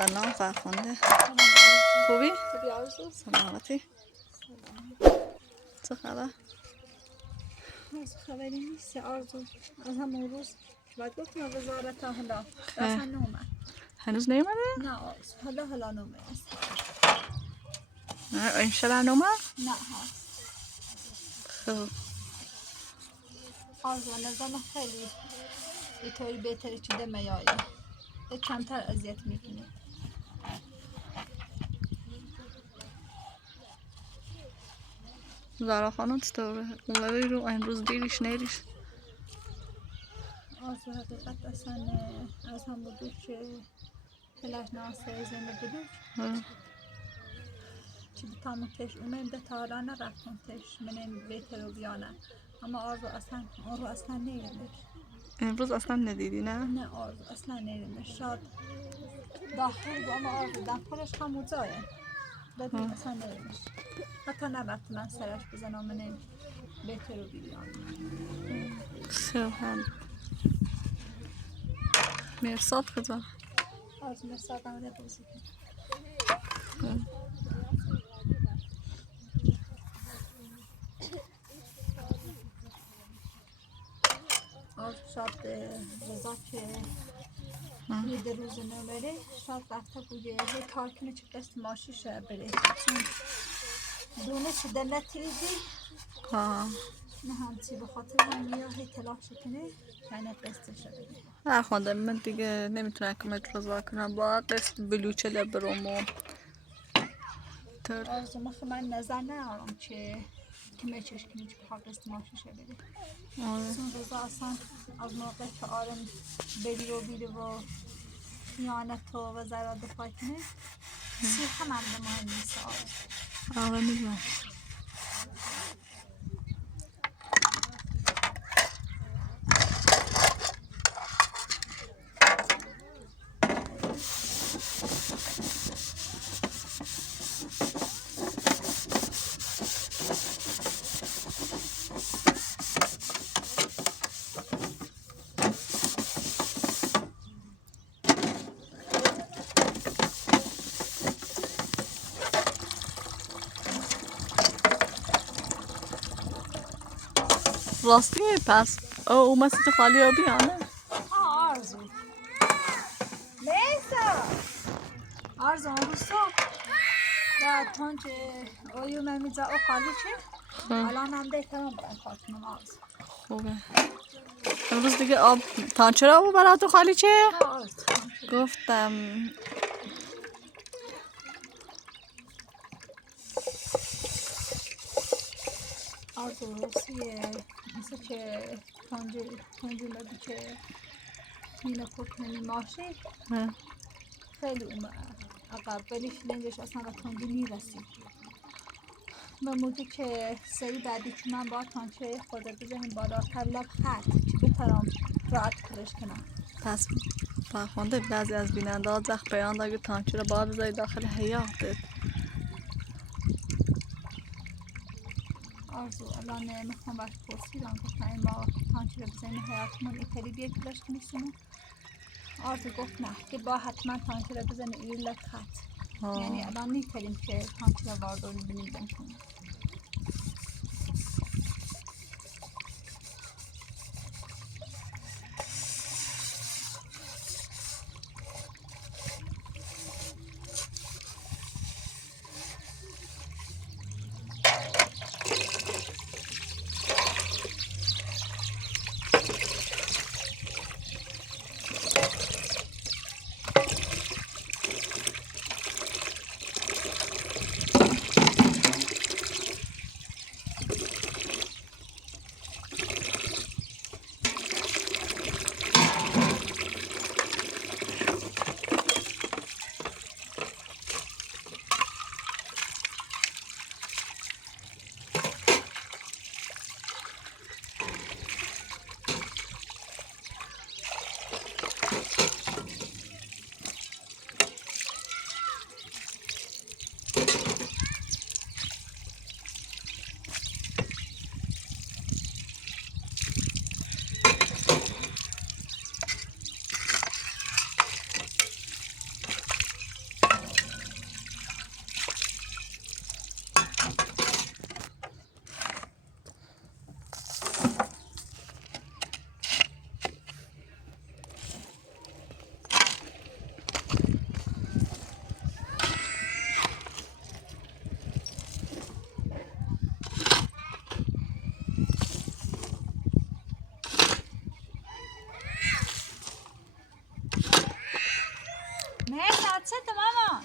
سلام فرخنده. خوبی؟ خوبی آرزو؟ سلامتی؟ چه خبر؟ آرزو خبری نیست آرزو. از همون روز باید گفتم به زهره تا حالا اصلا نومد. هنوز نیومده؟ نه آرزو حالا نومد. این شب هم نومد؟ نه خب آرزو نظام خیلی به طوری بهتری چه دمه یایه یه کمتر اذیت میکنه. زهرا خانم چطوره؟ اومده رو امروز دیریش نیریش؟ آرزو حقیقت اصلا از هم بودو که پلش ناسه زنده بودو چی بتامو تش اومده تا حالا نرفتم تش منم بهتر و بیانه اما آرزو اصلا اون رو اصلا نیرمش. امروز اصلا ندیدی نه؟ نه آرزو اصلا نیرمش شاد داخل با اما آرزو داخلش همون جایه ببین اصلا نیرمش حتی نرفت من سرش بزنم منم بهتر و بیانه. خب هم مرساد کجا؟ آرزو مرساد آمده بازی کن. آرزو شاد رضا که یه روز نبره شاد رفته بود یه تارکنه چه دست ماشیشه بره چون دونه شده نتیدی نه همچی به خاطر من یا هی تلاش کنه کنه قصدش بده. فرخنده من دیگه نمیتونم کمت رضا کنم با قسط بلوچه لبرم و آرزو مخ من نظر ندارم که میچش کنی که بخواد قسط ماشیشه بده چون رضا اصلا از موقع که آرم بری و بیره و خیانت و ضرر دفاع کنه سی هم مهم نیست آرزو. آره میدونم. راستی پس او مسجد خالی ها بیانه؟ آرزو لیسا آرزو اون روز صبح بعد تانچه اویو ممیزا او خالی چه؟ الان هم دیترم برن کارتونم آرزو خوبه امروز دیگه آب تانچه را بود برای تو خالی چه؟ آرزو گفتم آرزو روسیه مثل که تانجه لبی که مینه پکنی ماشی خیلی عقب ولی فیلنگش اصلا به تانجه میرسید و موقعی که سری بعدی که من با تانچه خود بزنیم بالاتر لب خط که بترم راحت کلش کنم. پس فرخنده بعضی از بیننده ها زخ بیان داگه تانچه را باید بذاری داخل حیاتت. آرزو الان میخوام باش پرسیدم گفتم این ما تانچه را بزنیم حیاتمون ایتالی بیه کلش کنیسیم آرزو گفت نه که با حتما تانچه را بزنیم ایر لب خط یعنی الان نیتریم که تانچه را وارداری بینیم بنکنیم. ست ماما.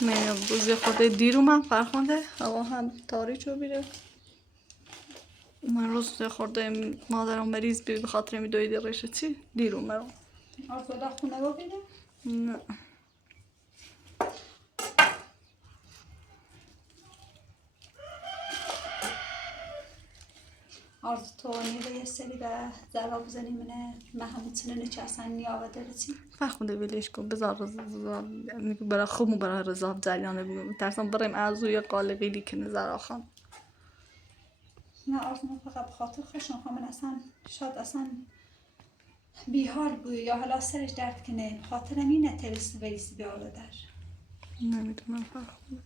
من روزی خورده دیر اومد فرخنده هوا هم تاریک و بیره من روز خورده مادرم مریض بی به خاطر می 2 دقیقه چی دیر اومد آسوده خونه رو بیده؟ نه آرزو تو نیره یه سری به زهرا بزنی من همون سنه چه اصلا نیاوده بچی فرخنده ویلیش کن بذار برای خودمو برای رضا جریانه بگم ترسم بریم ارزوی قالقی دی که نظر آخان نه آرزو من فقط به خاطر خوشم من اصلا شاید اصلا بیحال بود یا حالا سرش درد کنه خاطر این نترست ویسی بیاله در نمیدونم فرخنده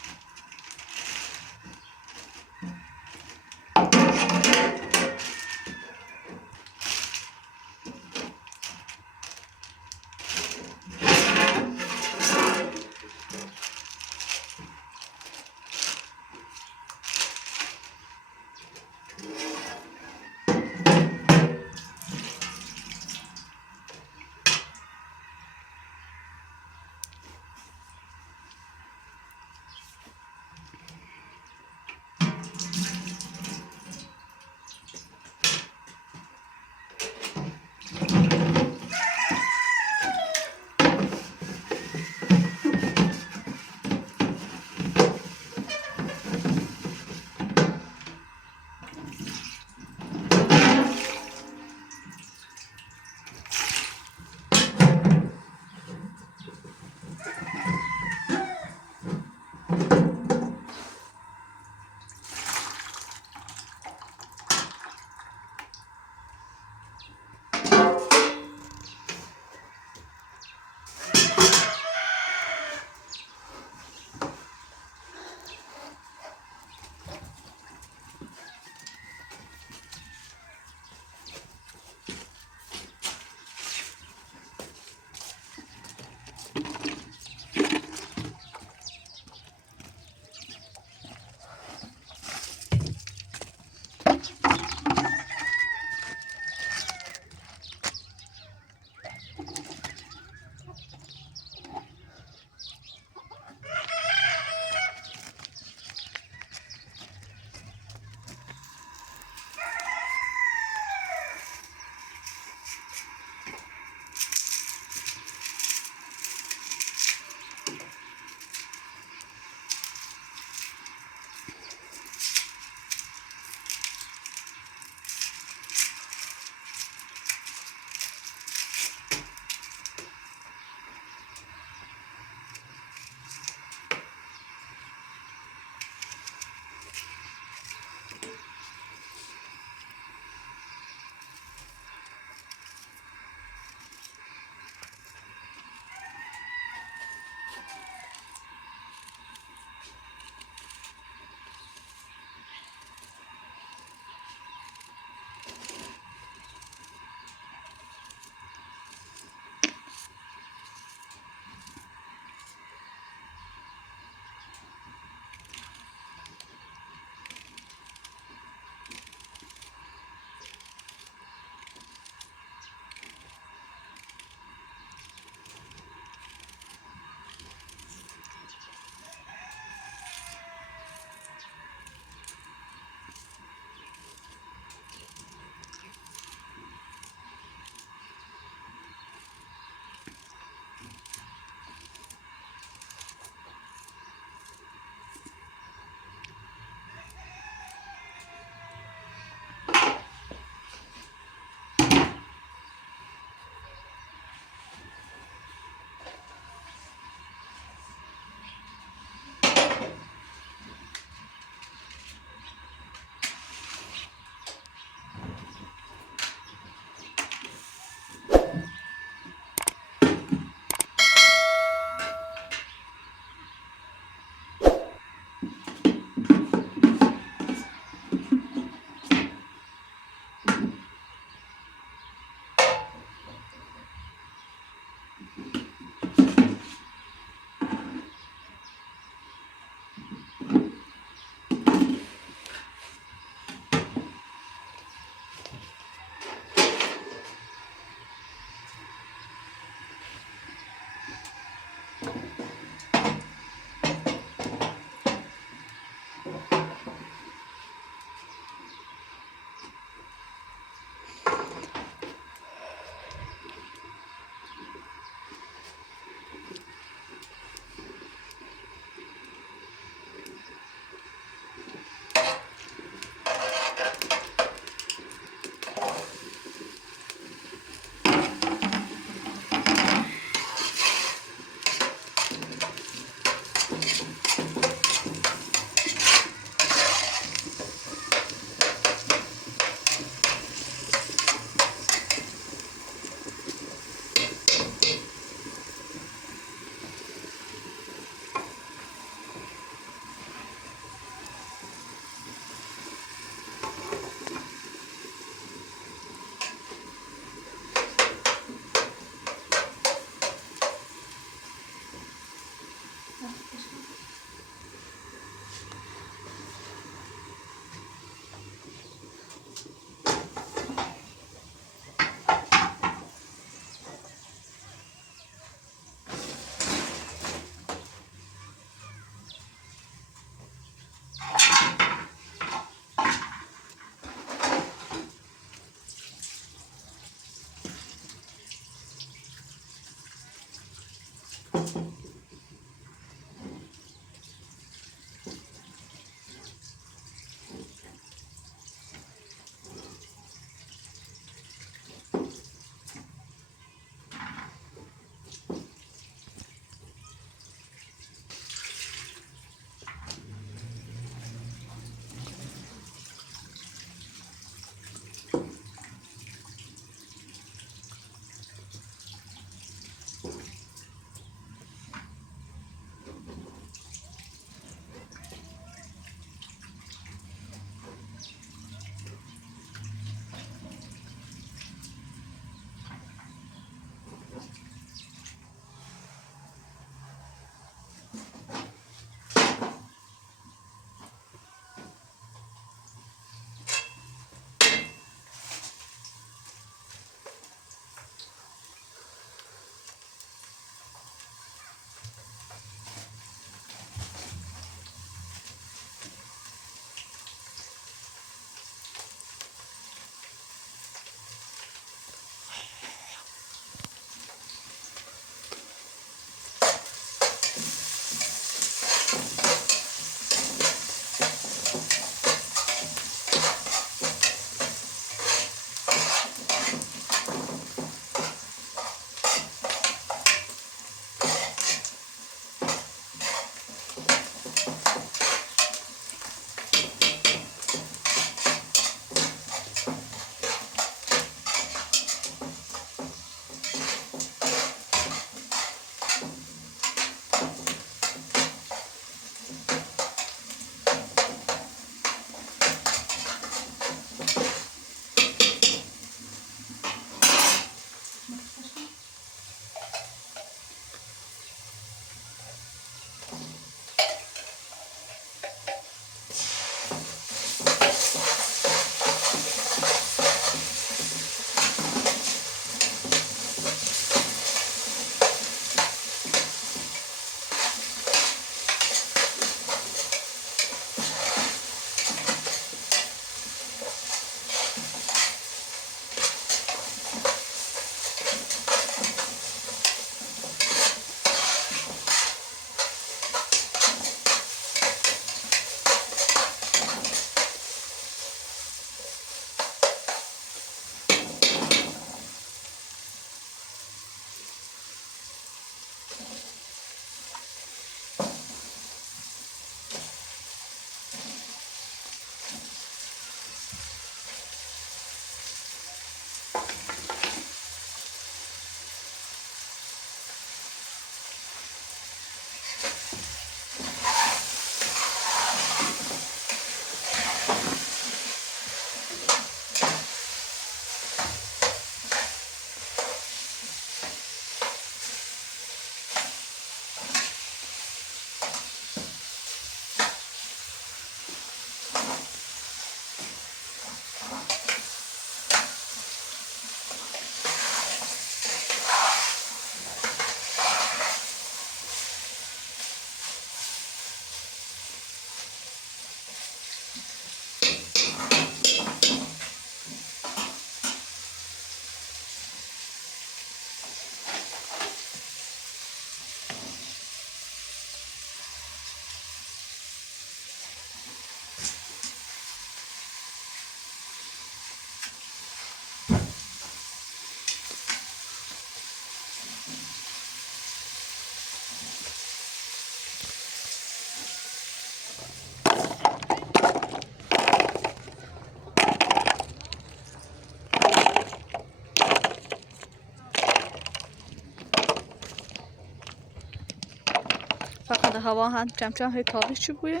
هوا هم کم هی تاریک بوده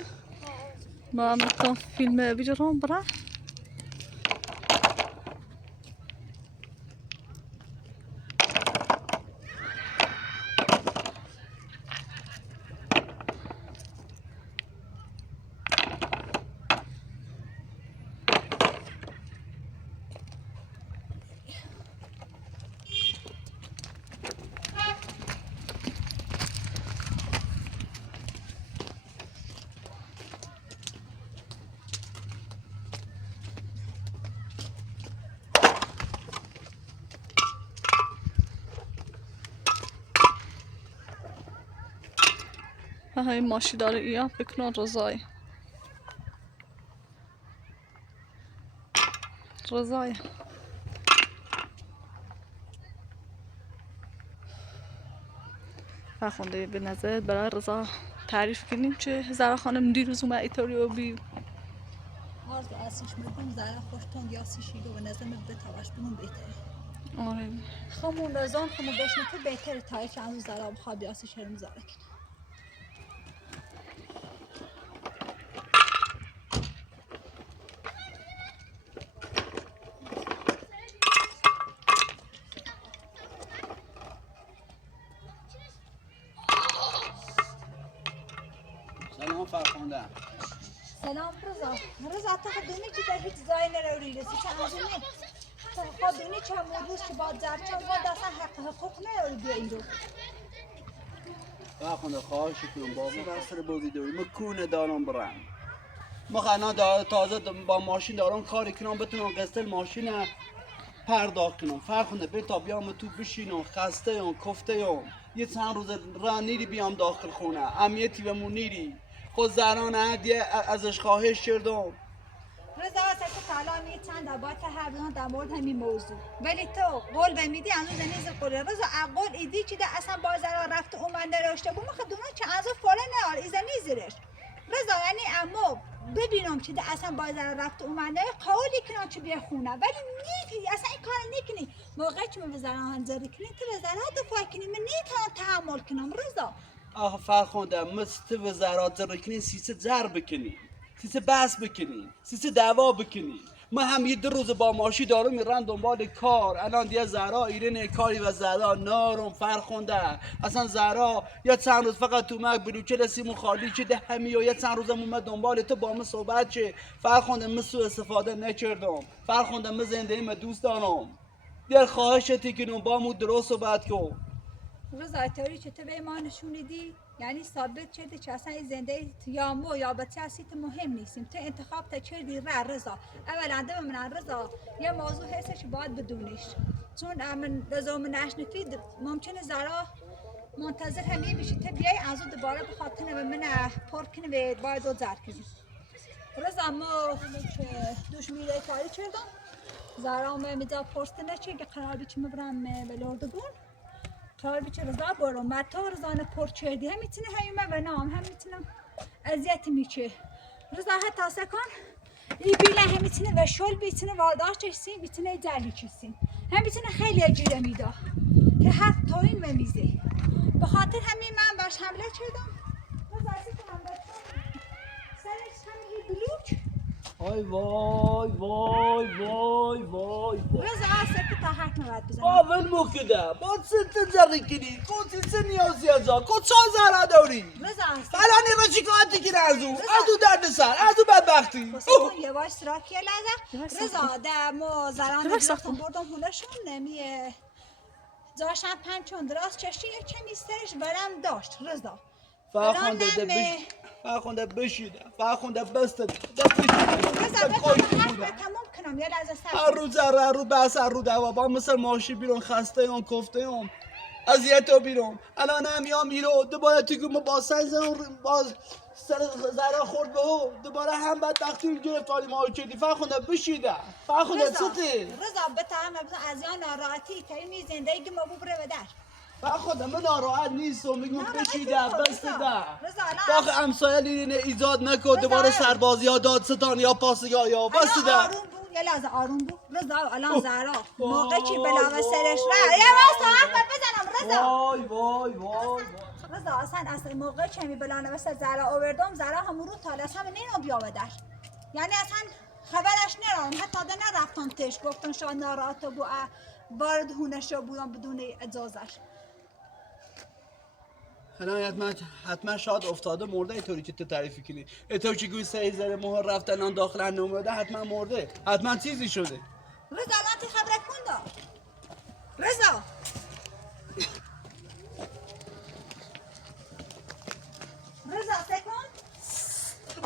ما هم تا فیلم ویدیو برای های ماشی داره ایا بکنن رضای فرخنده به نظر برای رضا تعریف کنیم چه زهرا خانم دیروز اومد ایتالیا بی آرزو آسیش میگم زهرا خوشتون یا سیشیدو به نظر من بتاوش بگم بهتره آره خمون رزان خمون بشنه بهتره تایی که از زهرا بخواد یا سیش هرم زهرا کنه سلام فرخنده. سلام رضا تا دونی چی در هیچ زای نروری رسی چه آزونه تا دونی چه موروز چه باد زرچه و دستن حقوق نروری بیا اینجا فرخنده خواهش کنم بابا بسر بازی داری مکونه دارم برم ما خنا تازه با ماشین دارم کاری کنم بتونم قسط ماشین پرداخت کنم فرخنده بتا بیام تو بشینم خسته ام کفته ام یه چند روز راه نیری بیام داخل خونه امیتی و مونیری خود زران عدیه ازش خواهش کردم رضا سکت تعالی چند دبات هر روز در مورد همین موضوع ولی تو قول بمیدی هنوز نیز قول رضا قول ایدی چی ده اصلا بازار رفت اومد نراشته بو مخدونا چه ازو فوره نه ایزا نیزرش رضا یعنی اما ببینم چی ده اصلا بازار رفت اومد قولی کنم چه بیا خونه ولی نیفی اصلا این کار نکنی موقعی که من به زران هنزاری کنی تو به زران دفاع کنی من نیتونم تحمل کنم رضا آخه فرخنده مثل وزارات زرکنین سیسه زر بکنی سیسه بس بکنی سیسه دعوا بکنی من هم یه 2 روز با ماشی دارم میرم دنبال کار الان دیگه زهرا ایران کاری و زهرا نارم فرخنده اصلا زهرا یا چند روز فقط تو مک بلوچه رسیمون خالی چه ده همی یا چند روزم اومد دنبال تو با من صحبت چه فرخنده من سو استفاده نکردم فرخنده من زندگی من دوست دارم دیگه خواهشتی کنم با مو درست صحبت کن رضا تاری چه تو به ما نشونیدی یعنی ثابت شده که اصلا این زنده یا مو یا بچه هستید مهم نیستیم تو انتخاب تا چردی رضا اولا ده من رضا یه موضوع هستش باید بدونیش چون من رضا من نشنفید ممکنه زرا منتظر همیه بشی تو بیای از اون دوباره بخواد تنه به من پر کنه و باید دو زر کنی رضا ما که دوش میره کاری کردم زرا ما میزا پرسته نچه که قرار بیچه مبرم به لردگون قرار بیچه رضا برم و تا رضانه پر چردی هم میتونه همیمه و نام هم میتونم اذیت میچه رضا حتی سکن ای بیله هم میتونه و شل بیتونه وارداش چشسین بیتونه جلی چشسین هم بیتونه خیلی اجیره میده که حتی تا این میزه به خاطر همین من باش حمله کردم رضا اسی کنم سرش همین بلوک وای وای وای وای وای رضا سکت تا حرف نباید بزنم اول مکده با ست زری کنی کسی سه نیازی ازا کسی زره داری رضا فلانی را شکایتی کنه از او درد سر از او بدبختی خصوصا یواش سراکیه لازم رضا ده مو زران گرفتم بردم هلشون نمیه زاشم پنچون دراز چشی یه کمی سرش برم داشت رضا فرخنده بشیده فرخنده بسته رضا بکنم حرف تمام کنم یه لحظه سر هر روز هر روز بس هر روز دوا با مثل ماشی بیرون خسته هم کفته هم اذیت ها بیرون الان هم میرو دوباره تو که ما با سنزن باز سر زره خورد به او دوباره هم بدبختی گرفت حالی ما کردی فرخنده بشیده فرخنده چطه رضا بتهم از یا ناراحتی تایمی زندگی ما ببره به در فرخنده من ناراحت نیستم میگم بشیده بسته ده رضا باقی امسایه لیرینه ایجاد نکن دوباره سربازی ها دادستان یا پاسگاه یا بسته ده آروم بود یه لحظه آروم بود رضا الان زهرا موقع که بلاغ سرش را یه واسه هم بزنم رضا وای وای وای رضا رضا اصلا موقع که می بلانه مثل زهرا آوردم زهرا همون رو تاله اصلا نینو بیاودر یعنی اصلا خبرش نرام حتی ده نرفتم تش گفتم شاید ناراحت بو وارد هونشو بودم بدون اجازش حتما شاید افتاده مرده اینطوری که تو تعریف کنی اینطوری که گوی سه ذره مهر رفتن آن داخل نمرده حتما مرده حتما چیزی شده رضا الان تی خبرک کندا رضا رضا سکن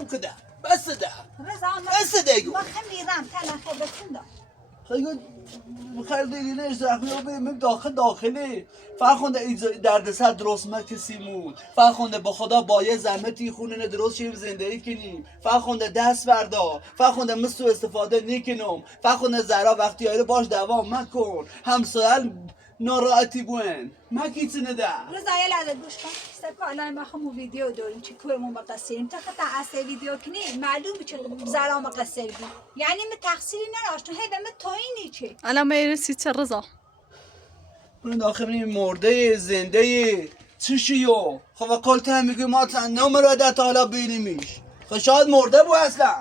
کده بس ده رضا بس ده گو ما خمیرم تلا خبرک کندا خیلی دیگه زخمی رو بریم داخلی فرخونده دردسر درست مکسیمون فرخونده با خدا با یه زحمتی خونه درست شیم زندگی کنیم فرخونده دست بردا فرخونده مثل استفاده نیکنم فرخونده زهرا وقتی آیره باش دوام مکن همسایل ناراحتی بوین مکیت نده رضا یه لحظه گوش کن سکو الان ما همون ویدیو داریم چی کورمون با قصیریم تا خطا اصل ویدیو کنی معلوم چه زهرا ما قصیر بی یعنی من تقصیری نداشتم هی به من توهینی چه الان میرسی چه رضا من داخل بینیم مرده زنده چشیو خب کلت هم میگوی ما نمرده تا حالا بینیمیش خب شاید مرده بو اصلا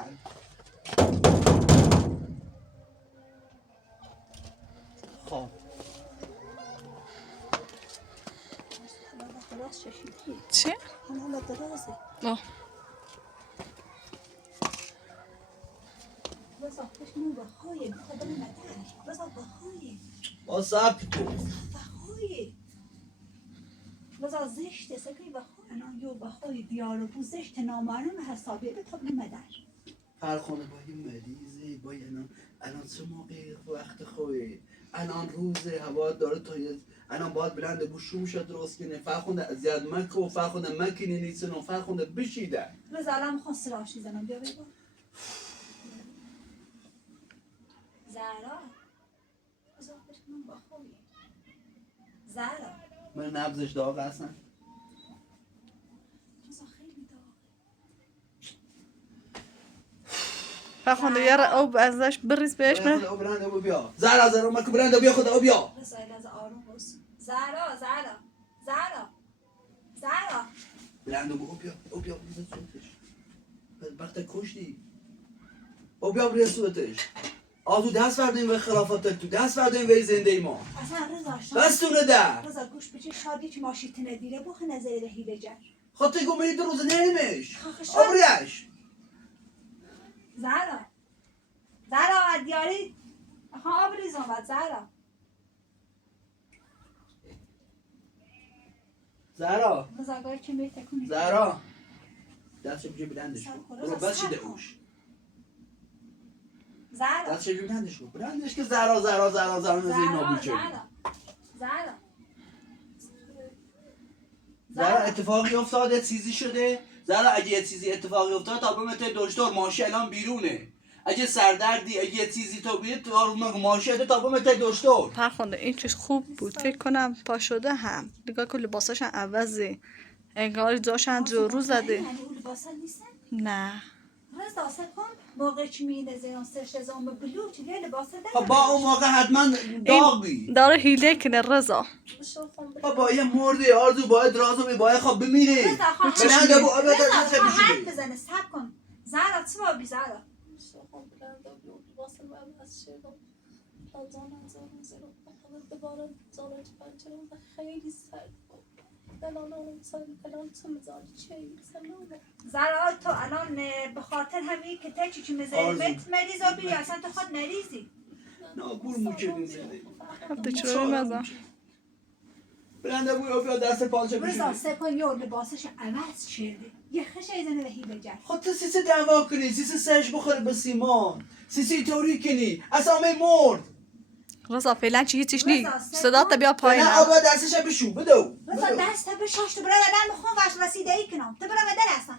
خب چی؟ آه با سب تو رضا زشته سکوی بخواه الان یو بخواه بیارو بو زشت نامعلوم حسابیه به طب نمدر فرخونه با این مریضه با الان چه موقعی وقت خوبه الان روزه هوا داره تا الان باید بلنده بو شوم شد درست کنه فرخونه زیاد مکو فرخونه مکنی نیستن و فرخونه بشیده رضا الان میخوان سراشی زنم بیا بگو زهرا رضا بشکنم بخواه زهرا من نبزش داغ هستن رضا خیلی داغ فرخونده یاره او ازش بریز بهش من او برنده او بیا زهرا مکو برنده بیا خدا او بیا رضا لحظه آروم باش زهرا برنده او بیا بریز صورتش وقت کشتی او بیا بریز صورتش تو دست بردیم به خلافات تو دست بردیم به زنده ما اصلا رضا بستونه ده رضا گوش بچه شادی که ماشی تندیره بخ نظری هیله جر خاطر گو میری دو روز نمیش آبریش زهرا و دیاری اخوان آب ریزم بعد زهرا رضا که می تکونی زهرا دستش بجی بلندش کن برو بس شده اوش زهرا دستش بجی بلندش کن بلندش که زهرا نزدی نابود شدی زهرا اتفاقی افتاده چیزی شده زهرا اگه یه چیزی اتفاقی افتاد تا برم تا دکتر ماشی الان بیرونه اگه سردردی اگه یه چیزی تو بیاد تو ماشی تا برم تا دکتر فرخونده این چیز خوب بود فکر کنم پا شده هم نگاه کن لباساشن عوضه انگار جاشن جورو زده یعنی اون لباسا نیستن نه رضا سکن موقع که میینه زیان سرش ازام بلو چه یه لباسا ده خب با اون موقع حتما داغی این داره هیله کنه رضا با یه مرده آرزو باید رازو باید خب بمیره بلنده با آبه رضا حرف بزنه سب کن زهرا چه با بی زهرا زهرا تو الان به خاطر همین که تچی که مزریمت مریض و بیری اصلا تو خود نریزی نه بور موچه زنده هفته چرا میمزم بلنده بوی آبیا دست پالچه رضا بشونه سکن یه لباسش عوض شده یه خش ایزنه به هیله جر خود تو سیسه دعوا کنی سیسه سرش بخوره به سیمان سیسه توری کنی اصلا مرد رضا فعلا چی هیچیش نی صدا تا بیا پایین نه آبا دستش بشو بدو رضا دست بشاش تو برای بدن میخوام وش رسیده ای کنم تو برای بدن اصلا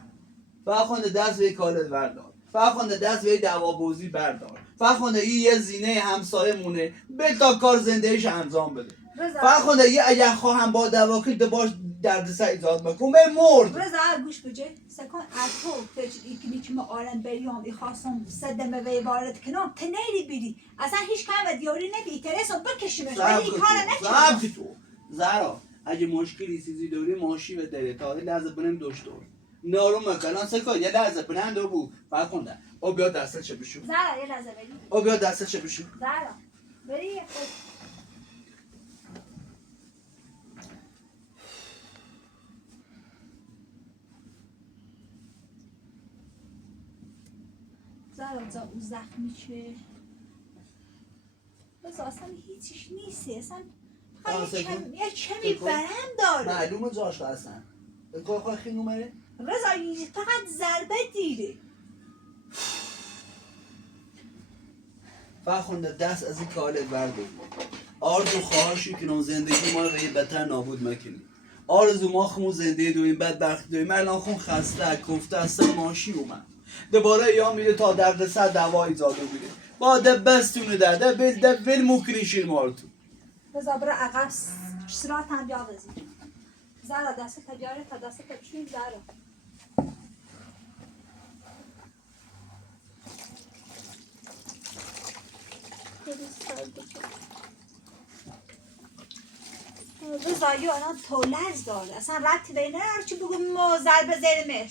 فرخونده دست به کالت بردار فرخونده دست به دعوا بازی بردار فرخونده یه زینه همسایه مونه به تا کار زندگیش انجام بده فرخونده یه اگه خواهم با دعوا کنی باش دردسر ایجاد مکن به مرد رضا گوش بجه سکن از تو فکر ایکنی که ما آرن بریام ای خواستم صدمه وی وارد کنم تنیری بیری اصلا هیچ کم و دیاری نبی ترسو بکشیمش ولی این کار نکنم تو زهرا اگه مشکلی چیزی داری ماشی به داره تا لحظه بریم دکتر نارو مثلا سکا یه لحظه برند بو فرخنده او بیا دسته چه بشو زهرا یه لحظه بری او بیا دسته چه بشو زهرا بری زهرا اون زخمی چه بس اصلا هیچیش نیستی اصلا فقط یه کمی برم داره معلومه جاش هستن کار خیلی نومره رضا فقط ضربه دیره فرخنده دست از این کالت بردار آرزو خواهشی کنم زندگی ما رو به یه بهتر نابود مکنی آرزو ما خمون زندگی دویم بدبختی دویم الان خون خسته کفته از ماشی اومد دوباره یا میره تا درد سر دوا ایجاده میره با دبستونه ده ول مکنی شیر مارتو رضا برو عقب سرات هم بیا بزیر زهرا دست تا بیاره تا دست تا بشویم زهرا رضا یه الان تولز داره اصلا ربطی به اینه هرچی بگو ما ضربه زیر مهر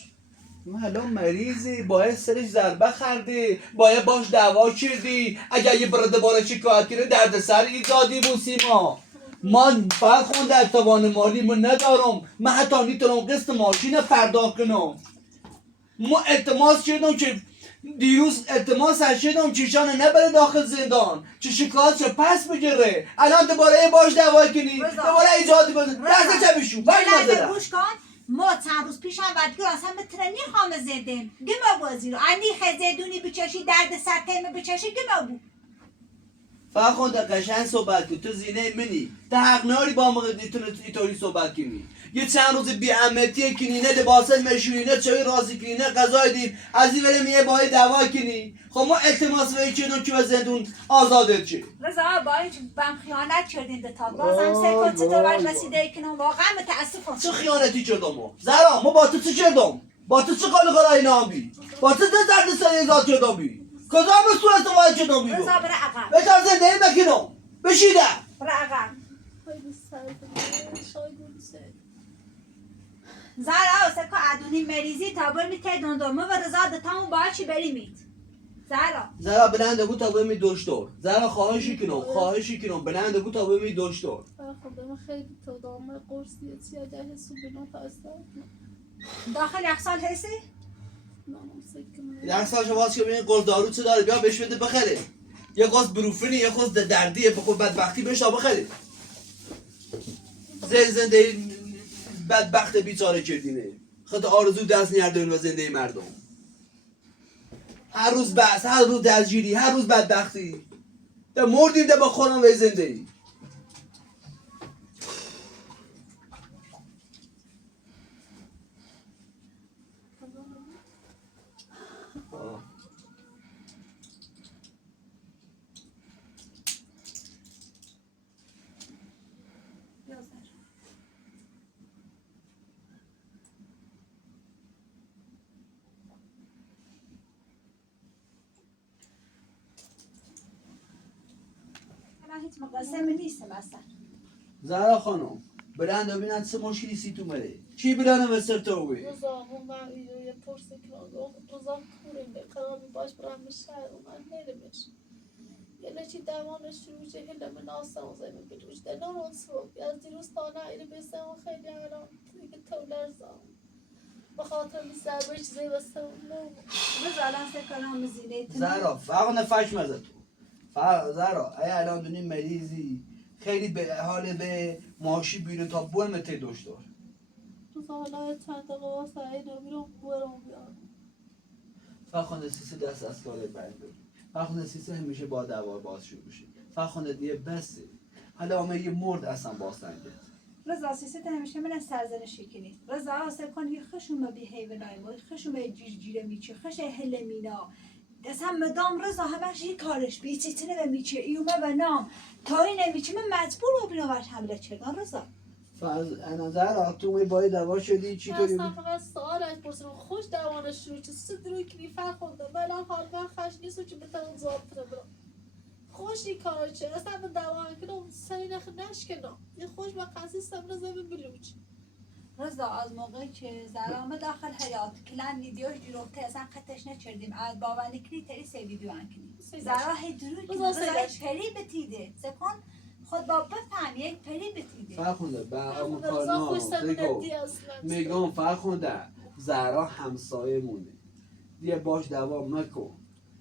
الان مریضی باید سرش ضربه خردی باید باش دعوا کردی اگر یه برده باره شکایت کرده درد سر ایجادی بود سیما من فرخنده از توان مالی من ندارم من حتی نیتونم قسط ماشین پرداخت کنم ما التماس کردم که دیروز التماس کردم چیشان نبره داخل زندان چه شکایتش پس بگیره الان دوباره باش دعوا کنی دوباره ایجادی بزن دست چه بشو گوش کن ما چند روز پیش هم ودگور اصلا بتره نیخوام زدیم گما بازی رو انی خزدونی بچشی درد سرتیم بچشی گما بو فرخنده قشنگ صحبت کن تو زینه منی تا حق ناری با ما اینطوری صحبت کنی یه چند روز بی اهمیتی کنی نه لباس مشوری نه چای رازی کنی نه غذای دیم از این بریم یه باید دعوا کنی خب ما التماس وی کردیم که زندون آزادت چه رضا باید بم خیانت کردیم به تا بازم سکوت تو باید رسیده کنم واقعا متاسفم چه خیانتی کردم ما زهرا ما با تو چه کردم با تو چه قلقلای نامی با تو درد سر ایجاد کردم بی کجا به صورت وای کردم بی رضا بره عقب بچار زنده بکنم بشیده بره عقب زهرا سکو ادونی مریضی تا بر میته دندومه و رضا دتامو باید چی بریمید زهرا بلنده بود تا بمی دکتر زهرا خواهشی کنم بلنده بود تا بمی دکتر خب من خیلی تو دامه قرصی چیه ده سوبینا پاستا داخل یخسال هستی؟ یک سال شواز که ببین قرص دارو چه داره بیا بهش بده بخره یه قرص بروفینی یه قرص دردیه بخور بدبختی بهش تا بخره زنده بدبخت بیچاره کردینه خود آرزو دست نیاردون و زنده مردم هر روز بس هر روز دلگیری هر روز بدبختی ده مردیم ده با خورم و زنده ای من هیچ مقاسمه نیستم اصلا زهرا خانم برند ببینن چه مشکلی سی تو مره چی برانه و سر تو بی روزا من یه پرسه کنم روزا کوریم به قرار باش برام شهر و من نرمش یه چی دوانش شروع چه هل من آسان زمین بدوش ده نارون سوق از دیروز تا نه ایره بسم خیلی الان دیگه تو لرزم بخاطر ضربه چیزی واسه روز الان فکر کنم زینه زهرا فقط نفش مزد تو زهرا ای الان دونی مریضی خیلی به حال به ماشی بیرون تا بوم تی دکتر روزا حالا چند دقیقه واسه اینو میرم برام بیارم فرخنده سیسی دست از کار برداری فرخنده سیسی همیشه با دوا باز شروع بشه فرخنده دیگه بسه حالا همه یه مرد اصلا باز نگه رضا سیست همیشه من سرزنشی کنی رضا آسه کن یه خشم به حیوانای ما خشم به جیره میچه خش هل مینا اصلا مدام رضا همش یه کارش بیچیتنه به میچه ایومه و نام تا این نمیچه من مجبور رو بینو برش حمله چردان رضا انا زهرا تو می باید دوا شدی چی طوری اصلا فقط سوال از پرسیدم خوش دوانش شروع چه سه دروی که بیفر خونده بلا حال من خش نیست و چه بتنم زاب برم خوشی کار چه اصلا به دوام کنم سری نشکنم این خوش با قصی سمن زمین بلوچ رضا از موقعی که زهرا داخل حیات کلان ویدیوش گرفته اصلا قطعش نچردیم از باوری کلی تری سی ویدیو انکنی زهرا هی درو که رضا پری بتیده سکن خود با بفهم یک پری بتیده فرخونده برام کارنا میگم فرخونده زهرا همسایه مونه دیگه باش دوام مکن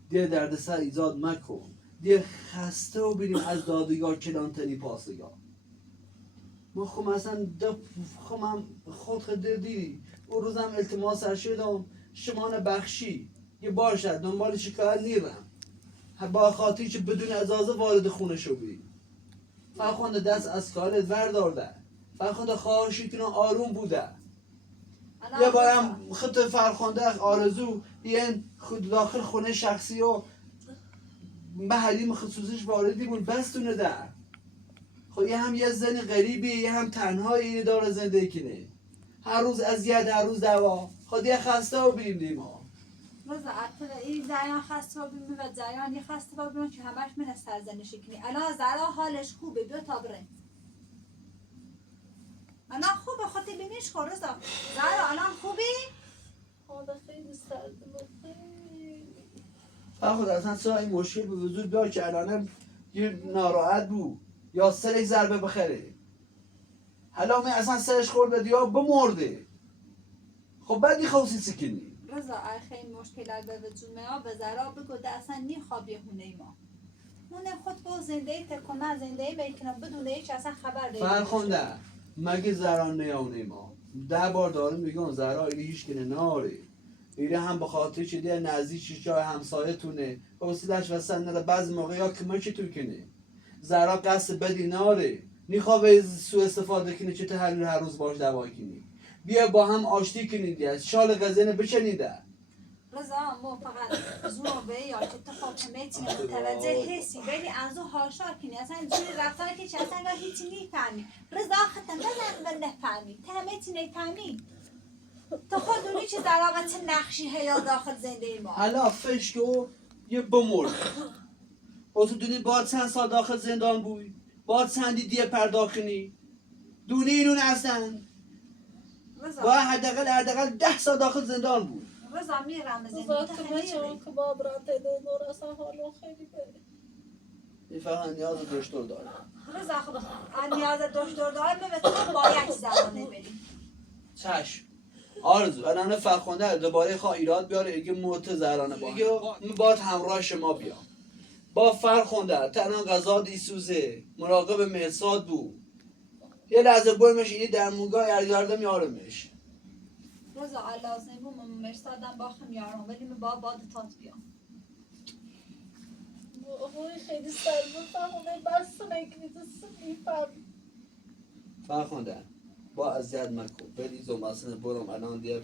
دیگه دردسر ایجاد مکن دیگه خسته و بریم از دادگاه کلانتری پاسگاه ما خب مثلا خود دیدی اون روزم التماس شدم شما بخشی یه باشد دنبال شکایت نیرم با خاطری که بدون اجازه وارد خونه شو بی فرخونده دست از کارت وردارده فرخونده خواهشی کنه آروم بوده یه بارم خط فرخونده آرزو یه خود داخل خونه شخصی و محلیم خصوصیش واردی بود بستونه در خب یه هم یه زن غریبی یه هم تنهایی اینو داره زندگی کنه هر روز اذیت هر روز دوا خب یه خسته و بریم دیما رضا این زیان خسته و بریم و زیان یه خسته و بریم که همش من سرزنشی کنی الان زهرا حالش خوبه بیا تا بره الان خوبه خودت بینیش خور رضا زهرا الان خوبی؟ حالا خیلی سرده خیلی خود اصلا چرا این مشکل به وجود بیاد که الانم یه ناراحت بود یا سرش ضربه بخره حالا می اصلا سرش خورده یا بمرده خب بعدی خوصی سکنی رضا خیلی مشکلات به وجود میاد به زهرا بگو ده اصلا نی خوابی هونه ما هونه خود با زندگی تکنه زندگی میکنم بدون هیچ اصلا خبر داریم فرخونده مگه زهرا نیاونه ما 10 بار دارم میگم زهرا اینی هیچ کنه ناره ایره هم به خاطر چه دیگه نزدیک جای همسایه تونه حوصله‌اش واسه نره بعضی موقع یا کمک تو کنه زهرا قصد بدی ناره نیخواه سوء استفاده کنی چه هر روز باش دعوا کنی بیا با هم آشتی کنی دیگه شال غزنه بچنیده رضا ما فقط زور به یا که تو خب میتونی متوجه حسی ولی از او هاشا کنی اصلا جوری رفتار که چه اصلا هیچی نیفهمی رضا ختم بزن و نفهمی ته میتونی نفهمی تو خود دونی چه ضراغت نقشی هیا داخل زندگی ما حالا فشکو یه بمرد تو دونی باید چند سال داخل زندان بوی باید چندی دیگه پرداخنی دونی اینون هستن باید حداقل 10 سال داخل زندان بود رضا میرم زندگی رضا که بچه که با برانته دور اصلا حالا خیلی بره این فقط نیاز دکتر داره رضا خدا نیاز دکتر داره به تو باید زبانه بریم چشم آرزو الان فرخونده دوباره خواه ایراد بیاره اگه موت زهرانه باید همراه شما بیام با فرخونده تنها غذا دیسوزه مراقب مرساد بود یه لحظه برمش اینی در مونگاه یاردم یارمش رضا لازم بود مرسادم باخم یارم ولی من با تات بیام اوه خیلی سرده فهمونه بس نگیدی میفهمی فرخونده با اذیت مکن بریز و مثلا برم الان دیگه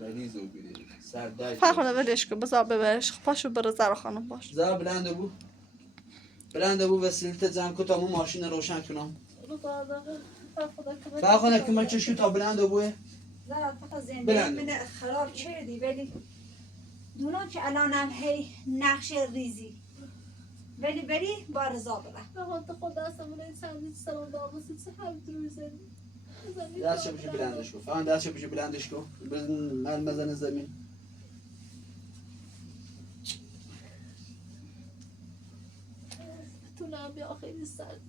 مریض و بیرید سردرد فرخونده ولش کن بذار برش پاشو بره زهرا خانم باش زهرا بلنده بود وسیلت جمع کن تا من ماشین روشن کنم فرخونده که من چشم تا بلنده بوده زهرا فقط زندگی من خراب کردی ولی دونم که الانم هی نقش ریزی ولی با رضا بره خود دستمونه چندی سلام داموسی چه هم دروزنی دستشو بشه بلندش کن فقط دستشو بشه بلندش کن من بزنه زمین تونم بیا خیلی سرد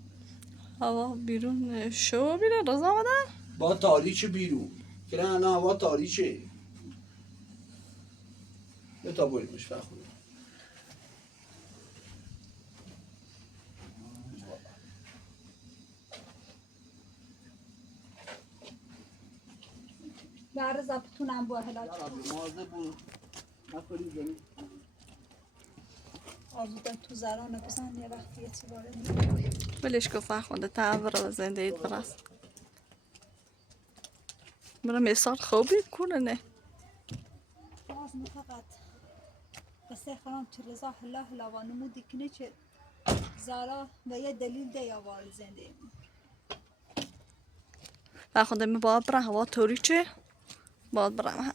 هوا بیرون شو بیرون رضا آمدن با تاریچ بیرون که نه هوا تاریچه یه تا بریمش فرخونده در رضا بتونم با هلاک مازه بود نکنی زمین آزوده تو زرانه بزن یه وقتی یه چی وارد ولش کن فرخونده تعبر زندگی برست برم مثال خوبی کنه نه باز فقط بسه خرام تو رضا هلا وانمودی کنه چه زارا و یه دلیل ده یا وارد زندگی فرخونده می باید برم هوا طوری چه باید برم هم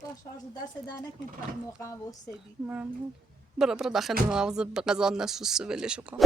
باش آرزو دست در نکن تا این موقع وستدی ممنون برو داخل مغازه به غذا نسوس ولشو کن.